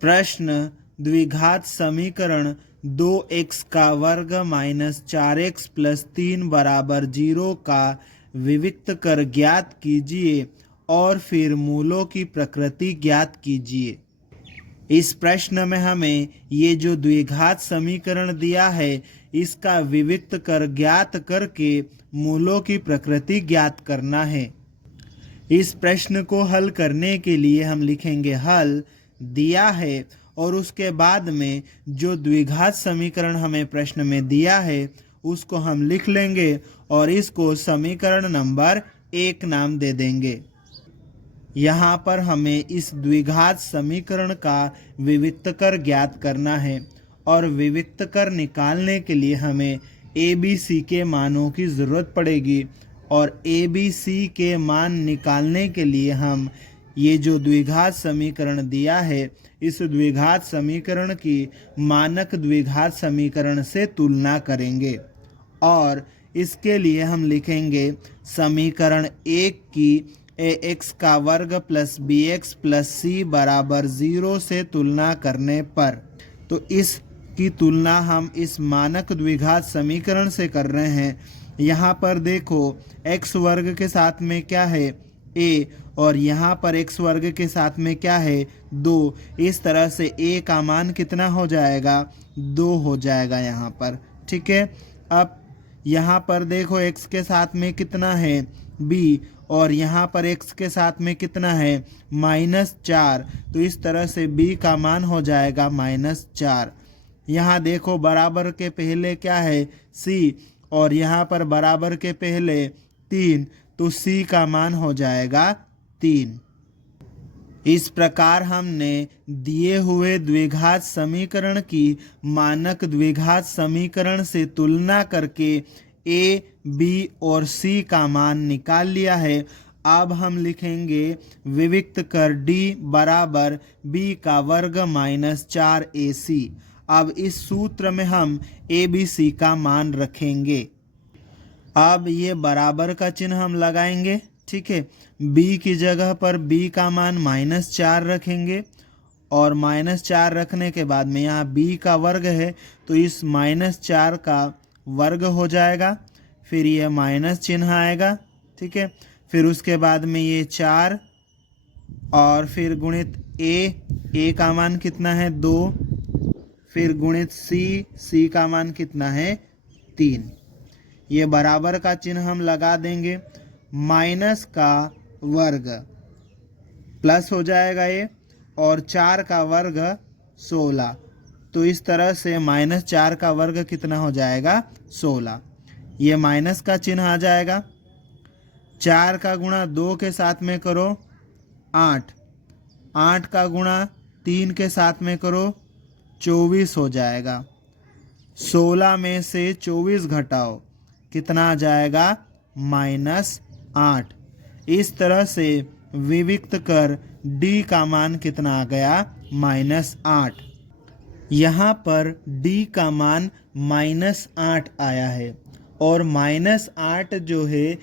प्रश्न द्विघात समीकरण 2x का वर्ग माइनस 4x प्लस 3 बराबर 0 का विविक्त कर ज्ञात कीजिए और फिर मूलों की प्रकृति ज्ञात कीजिए। इस प्रश्न में हमें ये जो द्विघात समीकरण दिया है इसका विविक्त कर ज्ञात करके मूलों की प्रकृति ज्ञात करना है। इस प्रश्न को हल करने के लिए हम लिखेंगे हल दिया है और उसके बाद में जो द्विघात समीकरण हमें प्रश्न में दिया है उसको हम लिख लेंगे और इसको समीकरण नंबर 1 नाम दे देंगे। यहाँ पर हमें इस द्विघात समीकरण का विविक्त कर ज्ञात करना है और विविक्त कर निकालने के लिए हमें ABC के मानों की ज़रूरत पड़ेगी और ABC के मान निकालने के लिए हम ये जो द्विघात समीकरण दिया है इस द्विघात समीकरण की मानक द्विघात समीकरण से तुलना करेंगे और इसके लिए हम लिखेंगे समीकरण 1 की ax का वर्ग प्लस bx प्लस c बराबर 0 से तुलना करने पर, तो इसकी तुलना हम इस मानक द्विघात समीकरण से कर रहे हैं। यहाँ पर देखो x वर्ग के साथ में क्या है a और यहाँ पर x वर्ग के साथ में क्या है 2। इस तरह से a का मान कितना हो जाएगा 2 हो जाएगा यहाँ पर। ठीक है, अब यहाँ पर देखो x के साथ में कितना है b और यहाँ पर x के साथ में कितना है -4, तो इस तरह से b का मान हो जाएगा -4। यहाँ देखो बराबर के पहले क्या है c और यहाँ पर बराबर के पहले 3, तो c का मान हो जाएगा 3। इस प्रकार हमने दिए हुए द्विघात समीकरण की मानक द्विघात समीकरण से तुलना करके a, b और c का मान निकाल लिया है। अब हम लिखेंगे विविक्त कर d बराबर b का वर्ग माइनस 4ac। अब इस सूत्र में हम ABC का मान रखेंगे। अब ये बराबर का चिन्ह हम लगाएंगे। ठीक है, b की जगह पर b का मान -4 रखेंगे और -4 रखने के बाद में यहाँ b का वर्ग है तो इस -4 का वर्ग हो जाएगा, फिर ये माइनस चिन्ह आएगा। ठीक है, फिर उसके बाद में ये 4 और फिर गुणित a का मान कितना है 2, फिर गुणित c का मान कितना है 3। ये बराबर का चिन्ह हम लगा देंगे। माइनस का वर्ग प्लस हो जाएगा ये और 4 का वर्ग 16, तो इस तरह से -4 का वर्ग कितना हो जाएगा 16। ये माइनस का चिन्ह आ जाएगा। 4 का गुणा 2 के साथ में करो 8, 8 का गुणा 3 के साथ में करो 24 हो जाएगा। 16 में से 24 घटाओ कितना आ जाएगा -8। इस तरह से विविक्त कर d का मान कितना आ गया -8। यहाँ पर d का मान -8 आया है और -8 जो है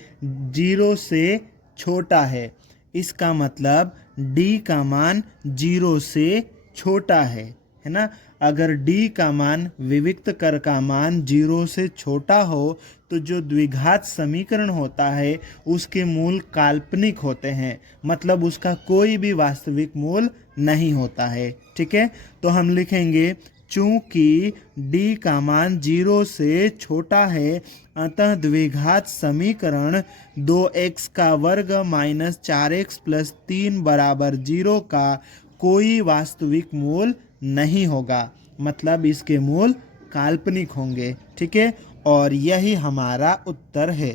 0 से छोटा है। इसका मतलब d का मान 0 से छोटा है ना। अगर d का मान विविक्त कर का मान 0 से छोटा हो तो जो द्विघात समीकरण होता है उसके मूल काल्पनिक होते हैं, मतलब उसका कोई भी वास्तविक मूल नहीं होता है। ठीक है, तो हम लिखेंगे चूंकि d का मान 0 से छोटा है अतः द्विघात समीकरण 2x का वर्ग माइनस 4x प्लस 3 बराबर 0 का कोई वास्तविक मूल नहीं होगा, मतलब इसके मूल काल्पनिक होंगे। ठीक है, और यही हमारा उत्तर है।